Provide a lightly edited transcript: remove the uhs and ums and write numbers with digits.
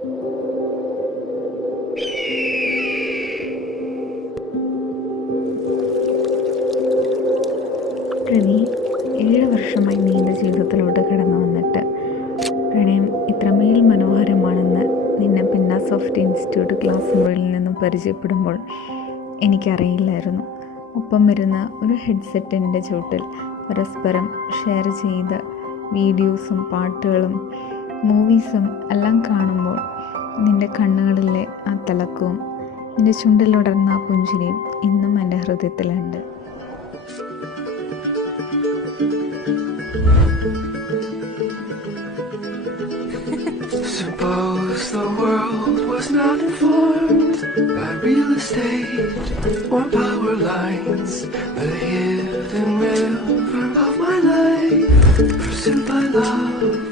പ്രണീത് 7 വർഷമായി നീണ്ട ജീവിതത്തിലോട്ട് കടന്നു വന്നിട്ട് പ്രണയം ഇത്രമേൽ മനോഹരമാണെന്ന് നിന്നെ പിന്ന സോഫ്റ്റ് ഇൻസ്റ്റിറ്റ്യൂട്ട് ക്ലാസ് മുറിയിൽ നിന്നും പരിചയപ്പെടുമ്പോൾ എനിക്കറിയില്ലായിരുന്നു. ഒപ്പം വരുന്ന ഒരു ഹെഡ്സെറ്റിൻ്റെ ചുവട്ടിൽ പരസ്പരം ഷെയർ ചെയ്ത വീഡിയോസും പാട്ടുകളും മൂവീസും എല്ലാം കാണുമ്പോൾ നിൻ്റെ കണ്ണുകളിലെ ആ തിളക്കവും നിൻ്റെ ചുണ്ടിലുടർന്ന ആ പുഞ്ചിരിയും ഇന്നും എൻ്റെ ഹൃദയത്തിലുണ്ട്. Suppose the world was not informed by real estate or power lines, the hidden river of my life, pursued by love.